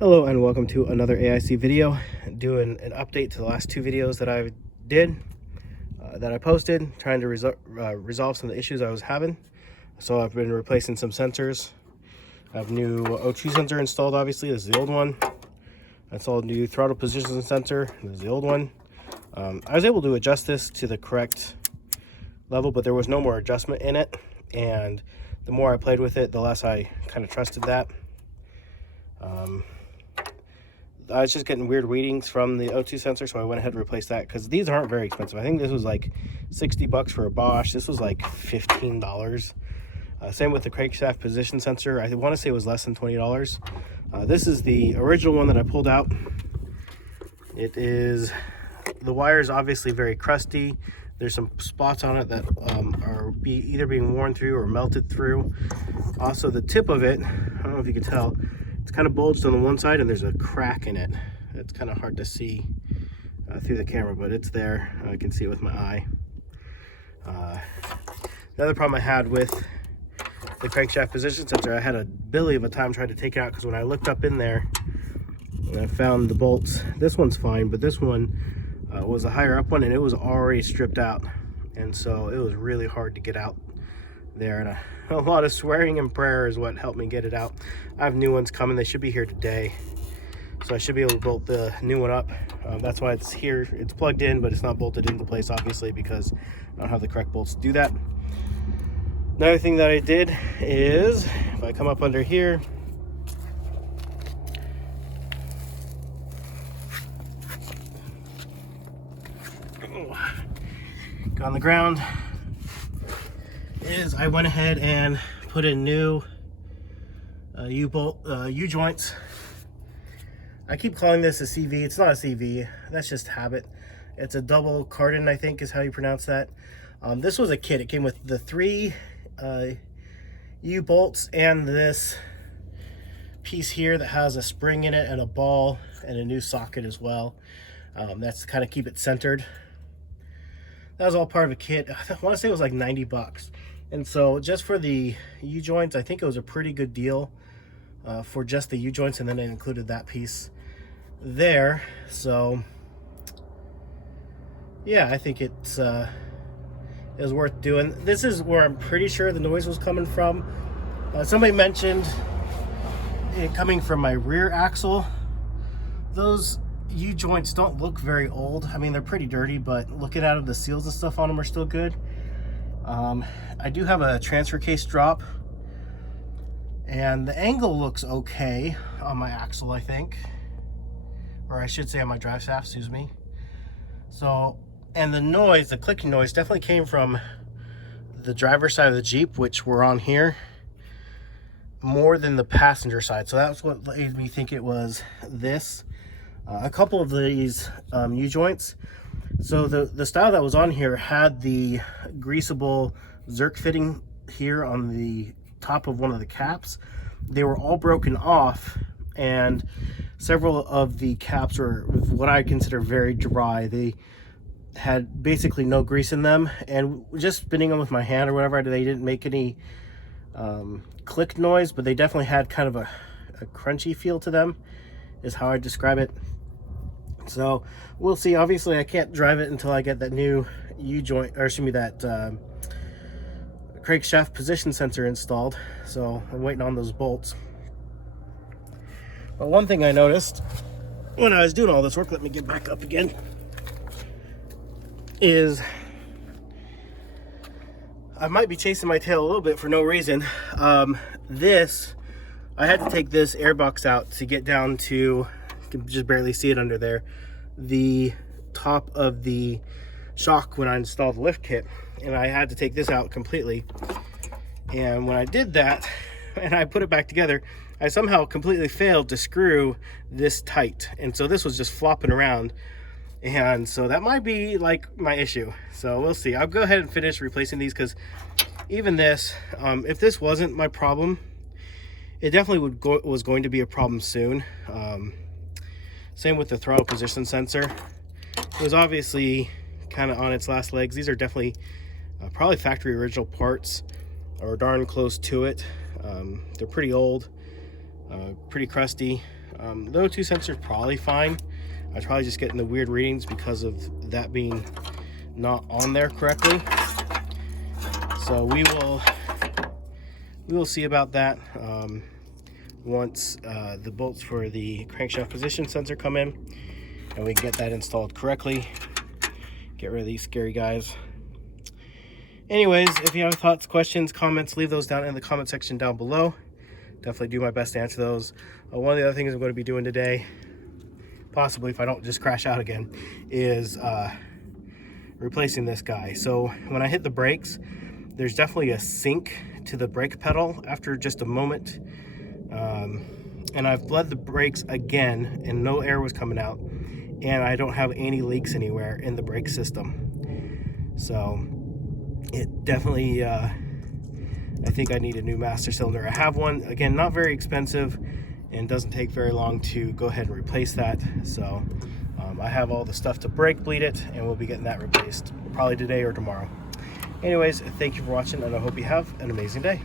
Hello and welcome to another AIC video, doing an update to the last two videos that I posted, trying to resolve some of the issues I was having. So I've been replacing some sensors. I have new O2 sensor installed, obviously. This is the old one. I installed a new throttle position sensor. This is the old one. I was able to adjust this to the correct level, but there was no more adjustment in it. And the more I played with it, the less I kind of trusted that. I was just getting weird readings from the O2 sensor, so I went ahead and replaced that because these aren't very expensive. I think this was like 60 bucks for a Bosch. This was like $15. Same with the crankshaft position sensor. I want to say it was less than $20. This is the original one that I pulled out. The wire is obviously very crusty. There's some spots on it that are either being worn through or melted through. Also, the tip of it, I don't know if you can tell, it's kind of bulged on the one side and there's a crack in it. It's kind of hard to see through the camera, but it's there. I can see it with my eye. The other problem I had with the crankshaft position sensor, I had a billy of a time trying to take it out because when I looked up in there and I found the bolts, this one's fine, but this one was a higher up one and it was already stripped out. And so it was really hard to get out there, and a lot of swearing and prayer is what helped me get it out. I have new ones coming. They should be here today, so I should be able to bolt the new one up. That's why it's here. It's plugged in, but it's not bolted into place, obviously, because I don't have the correct bolts to do that. Another thing that I did is, if I come up under here, go on the ground, is I went ahead and put in new U-joints. I keep calling this a CV. It's not a CV. That's just habit. It's a double cardan, I think is how you pronounce that. This was a kit. It came with the 3 U-bolts and this piece here that has a spring in it and a ball and a new socket as well. That's to kind of keep it centered. That was all part of a kit. I want to say it was like 90 bucks. And so just for the U-joints, I think it was a pretty good deal for just the U-joints, and then it included that piece there. So yeah, I think it was worth doing. This is where I'm pretty sure the noise was coming from. Somebody mentioned it coming from my rear axle. Those U-joints don't look very old. I mean, they're pretty dirty, but looking at them, the seals and stuff on them are still good. I do have a transfer case drop, and the angle looks okay on my axle, I think, or I should say on my drive shaft, excuse me. So, and the noise, the clicking noise, definitely came from the driver's side of the Jeep, which we're on here, more than the passenger side. So that's what made me think it was this. A couple of these U-joints. So the style that was on here had the greasable Zerk fitting here on the top of one of the caps. They were all broken off, and several of the caps were what I consider very dry. They had basically no grease in them, and just spinning them with my hand or whatever, they didn't make any click noise, but they definitely had kind of a crunchy feel to them, is how I describe it. So we'll see. Obviously I can't drive it until I get that new U-joint, or excuse me, that crankshaft position sensor installed. So I'm waiting on those bolts. But one thing I noticed when I was doing all this work, let me get back up again, is I might be chasing my tail a little bit for no reason. I had to take this airbox out to get down to, you can just barely see it under there, the top of the shock when I installed the lift kit, and I had to take this out completely. And when I did that and I put it back together, I somehow completely failed to screw this tight, and so this was just flopping around, and so that might be like my issue. So we'll see. I'll go ahead and finish replacing these, because even this, if this wasn't my problem, it definitely was going to be a problem soon. Same with the throttle position sensor. It was obviously kind of on its last legs. These are definitely probably factory original parts, or darn close to it. They're pretty old, pretty crusty. The O2 sensor is probably fine. I was probably just getting the weird readings because of that being not on there correctly. So we will see about that once the bolts for the crankshaft position sensor come in, and we can get that installed correctly. Get rid of these scary guys. Anyways, if you have thoughts, questions, comments, leave those down in the comment section down below. Definitely do my best to answer those. One of the other things I'm going to be doing today, possibly if I don't just crash out again, is replacing this guy. So when I hit the brakes, there's definitely a sink to the brake pedal after just a moment. And I've bled the brakes again and no air was coming out, and I don't have any leaks anywhere in the brake system. So it definitely, I think I need a new master cylinder. I have one, again, not very expensive, and doesn't take very long to go ahead and replace that. So I have all the stuff to brake bleed it, and we'll be getting that replaced probably today or tomorrow. Anyways, thank you for watching, and I hope you have an amazing day.